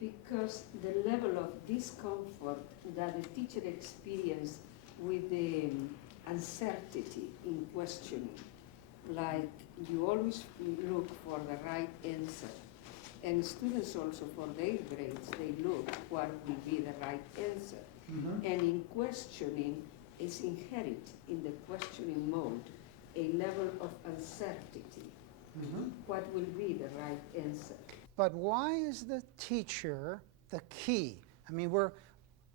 Because the level of discomfort that the teacher experiences with the uncertainty in questioning, like you always look for the right answer. And students also, for their grades, they look what will be the right answer. And in questioning, is inherent in the questioning mode a level of uncertainty. What will be the right answer? But why is the teacher the key? I mean,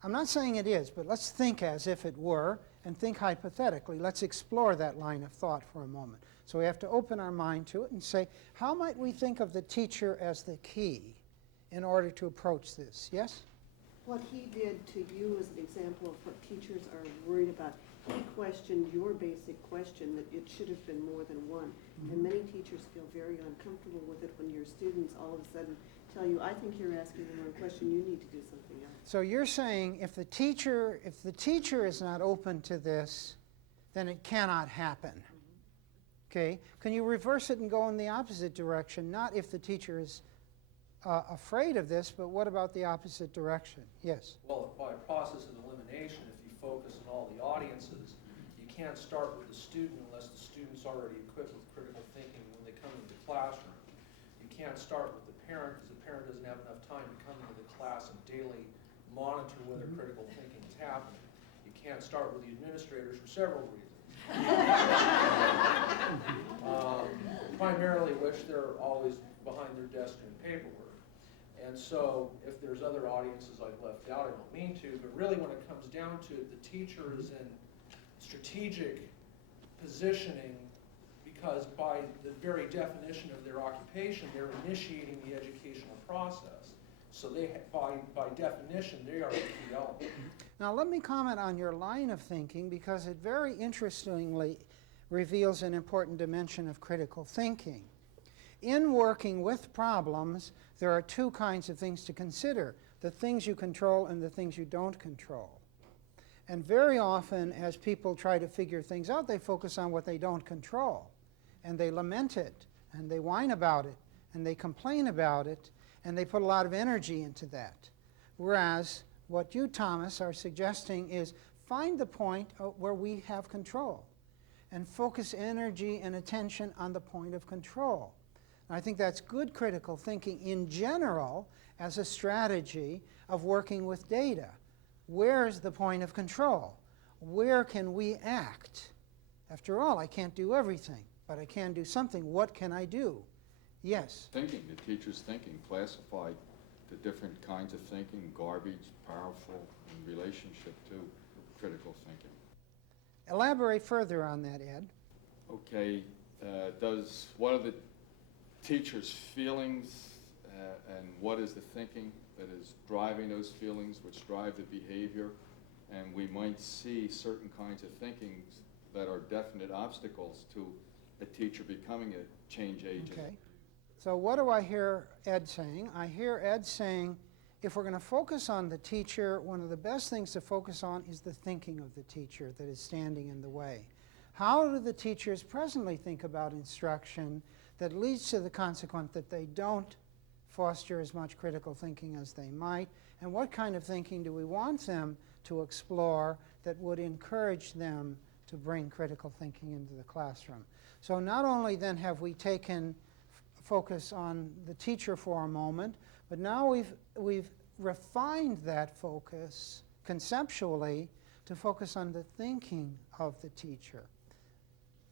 I'm not saying it is, but let's think as if it were, and think hypothetically. Let's explore that line of thought for a moment. So we have to open our mind to it and say, how might we think of the teacher as the key in order to approach this? Yes? What he did to you is an example of what teachers are worried about. He questioned your basic question that it should have been more than one. And many teachers feel very uncomfortable with it when your students all of a sudden tell you, I think you're asking the wrong question, you need to do something else. So you're saying if the teacher is not open to this, then it cannot happen. Okay? Can you reverse it and go in the opposite direction? Not if the teacher is afraid of this, but what about the opposite direction? Yes? Well, by a process of elimination, if you focus on all the audiences, you can't start with the student unless the student's already equipped with critical thinking when they come into the classroom. You can't start with the parent because the parent doesn't have enough time to come into the class and daily monitor whether critical thinking is happening. You can't start with the administrators for several reasons. Primarily which they're always behind their desk doing paperwork. And so if there's other audiences I've left out, I don't mean to, but really when it comes down to it, the teacher is in strategic positioning because by the very definition of their occupation, they're initiating the educational process. So they, by definition, they are the key element. Now let me comment on your line of thinking because it very interestingly reveals an important dimension of critical thinking. In working with problems, there are two kinds of things to consider: the things you control and the things you don't control. And very often, as people try to figure things out, they focus on what they don't control. And they lament it, and they whine about it, and they complain about it, and they put a lot of energy into that. Whereas what you, Thomas, are suggesting is find the point where we have control and focus energy and attention on the point of control. And I think that's good critical thinking in general as a strategy of working with data. Where's the point of control? Where can we act? After all, I can't do everything, but I can do something. What can I do? Yes? Thinking, the teacher's thinking, classified the different kinds of thinking, garbage, powerful, in relationship to critical thinking. Elaborate further on that, Ed. Okay, what are the teacher's feelings and what is the thinking that is driving those feelings, which drive the behavior? And we might see certain kinds of thinking that are definite obstacles to a teacher becoming a change agent. Okay. So what do I hear Ed saying? I hear Ed saying, if we're going to focus on the teacher, one of the best things to focus on is the thinking of the teacher that is standing in the way. How do the teachers presently think about instruction that leads to the consequence that they don't foster as much critical thinking as they might? And what kind of thinking do we want them to explore that would encourage them to bring critical thinking into the classroom? So not only then have we taken focus on the teacher for a moment, but now we've refined that focus conceptually to focus on the thinking of the teacher.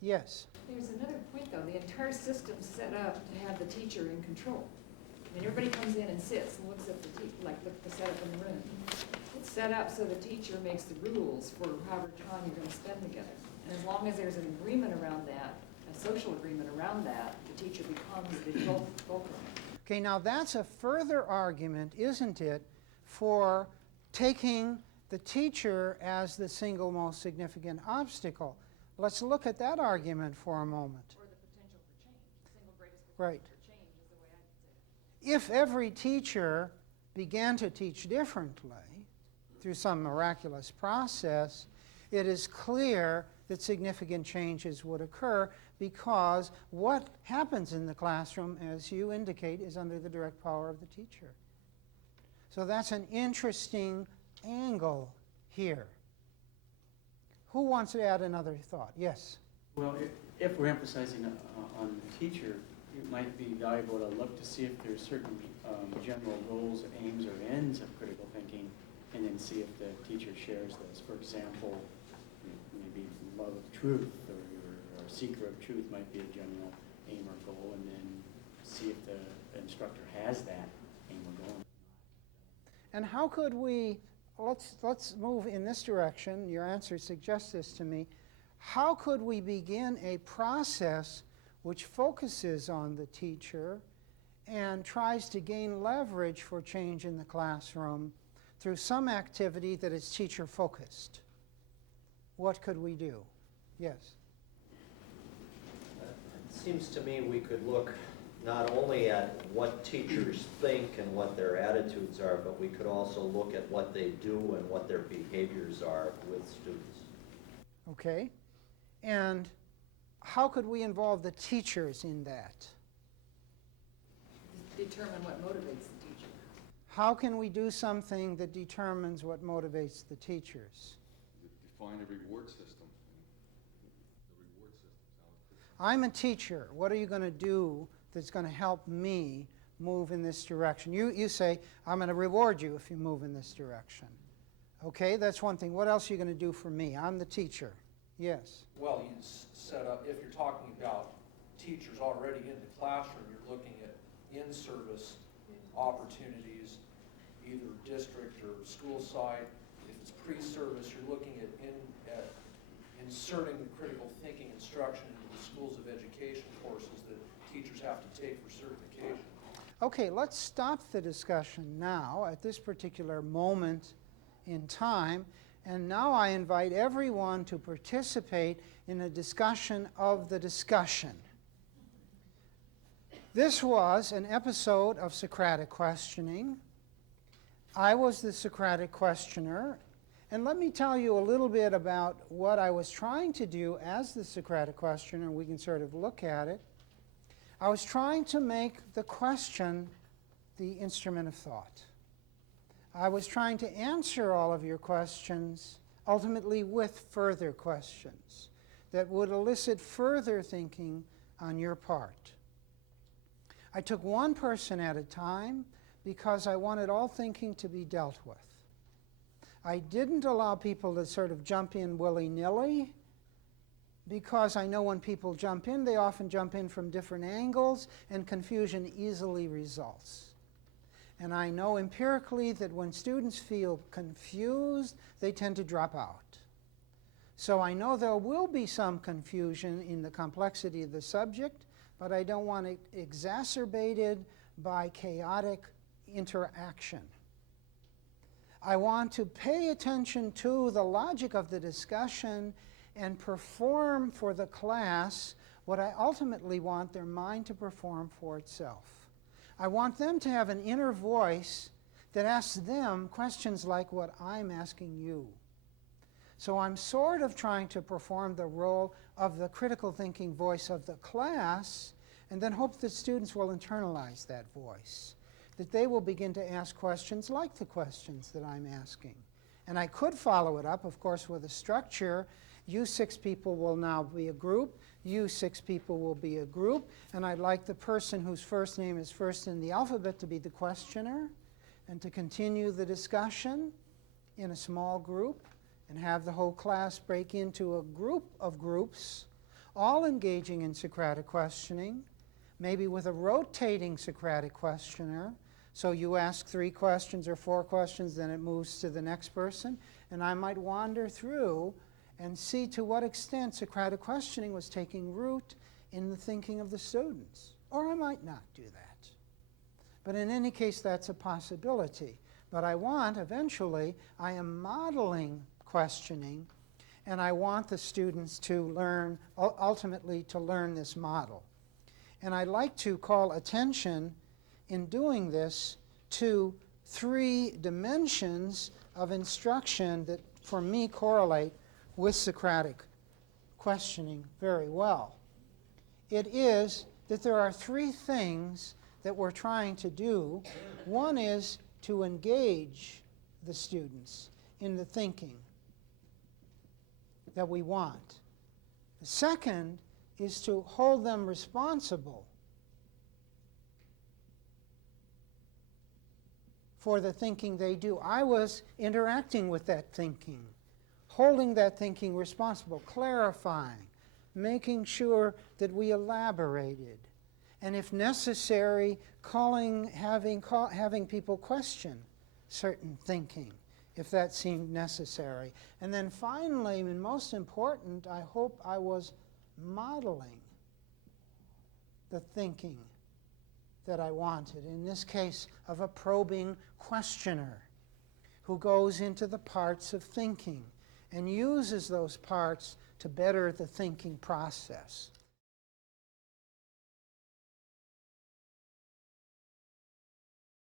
Yes? There's another point, though. The entire system's set up to have the teacher in control. I mean, everybody comes in and sits and looks at the like the setup in the room. It's set up so the teacher makes the rules for however time you're going to spend together. And as long as there's an agreement around that, a social agreement around that, the teacher becomes the fulcrum. Okay, now that's a further argument, isn't it, for taking the teacher as the single most significant obstacle. Let's look at that argument for a moment. Or the potential for change. The single greatest potential Right. for change is the way I could say it. If every teacher began to teach differently through some miraculous process, it is clear that significant changes would occur because what happens in the classroom, as you indicate, is under the direct power of the teacher. So that's an interesting angle here. Who wants to add another thought? Yes? Well, if we're emphasizing on the teacher, it might be valuable to look to see if there's certain general goals, aims, or ends of critical thinking, and then see if the teacher shares those. For example, maybe love of truth or seeker of truth might be a general aim or goal, and then see if the instructor has that aim or goal. And how could we, let's move in this direction. Your answer suggests this to me. How could we begin a process which focuses on the teacher and tries to gain leverage for change in the classroom through some activity that is teacher-focused? What could we do? Yes? It seems to me we could look not only at what teachers think and what their attitudes are, but we could also look at what they do and what their behaviors are with students. Okay. And how could we involve the teachers in that? Determine what motivates the teacher. How can we do something that determines what motivates the teachers? Define a reward system. The reward system. I'm a teacher. What are you going to do that's going to help me move in this direction? You say, I'm going to reward you if you move in this direction. Okay, that's one thing. What else are you going to do for me? I'm the teacher. Yes? Well, you set up, if you're talking about teachers already in the classroom, you're looking at in-service opportunities, either district or school side. If it's pre-service, you're looking at inserting the critical thinking instruction into the schools of education courses that teachers have to take for certification. Okay, let's stop the discussion now at this particular moment in time. And now I invite everyone to participate in a discussion of the discussion. This was an episode of Socratic questioning. I was the Socratic questioner. And let me tell you a little bit about what I was trying to do as the Socratic questioner. We can sort of look at it. I was trying to make the question the instrument of thought. I was trying to answer all of your questions, ultimately with further questions that would elicit further thinking on your part. I took one person at a time because I wanted all thinking to be dealt with. I didn't allow people to sort of jump in willy-nilly because I know when people jump in, they often jump in from different angles and confusion easily results. And I know empirically that when students feel confused, they tend to drop out. So I know there will be some confusion in the complexity of the subject, but I don't want it exacerbated by chaotic interaction. I want to pay attention to the logic of the discussion and perform for the class what I ultimately want their mind to perform for itself. I want them to have an inner voice that asks them questions like what I'm asking you. So I'm sort of trying to perform the role of the critical thinking voice of the class, and then hope that students will internalize that voice, that they will begin to ask questions like the questions that I'm asking. And I could follow it up, of course, with a structure. You 6 people will now be a group. You 6 people will be a group. And I'd like the person whose first name is first in the alphabet to be the questioner and to continue the discussion in a small group and have the whole class break into a group of groups, all engaging in Socratic questioning, maybe with a rotating Socratic questioner. So you ask 3 questions or 4 questions, then it moves to the next person. And I might wander through and see to what extent Socratic questioning was taking root in the thinking of the students. Or I might not do that. But in any case, that's a possibility. But I want, eventually, I am modeling questioning, and I want the students to learn, ultimately to learn this model. And I'd like to call attention in doing this to 3 dimensions of instruction that, for me, correlate with Socratic questioning very well. It is that there are 3 things that we're trying to do. One is to engage the students in the thinking that we want. The second is to hold them responsible for the thinking they do. I was interacting with that thinking, holding that thinking responsible, clarifying, making sure that we elaborated, and if necessary, having people question certain thinking, if that seemed necessary. And then finally, and most important, I hope I was modeling the thinking that I wanted, in this case of a probing questioner who goes into the parts of thinking and uses those parts to better the thinking process.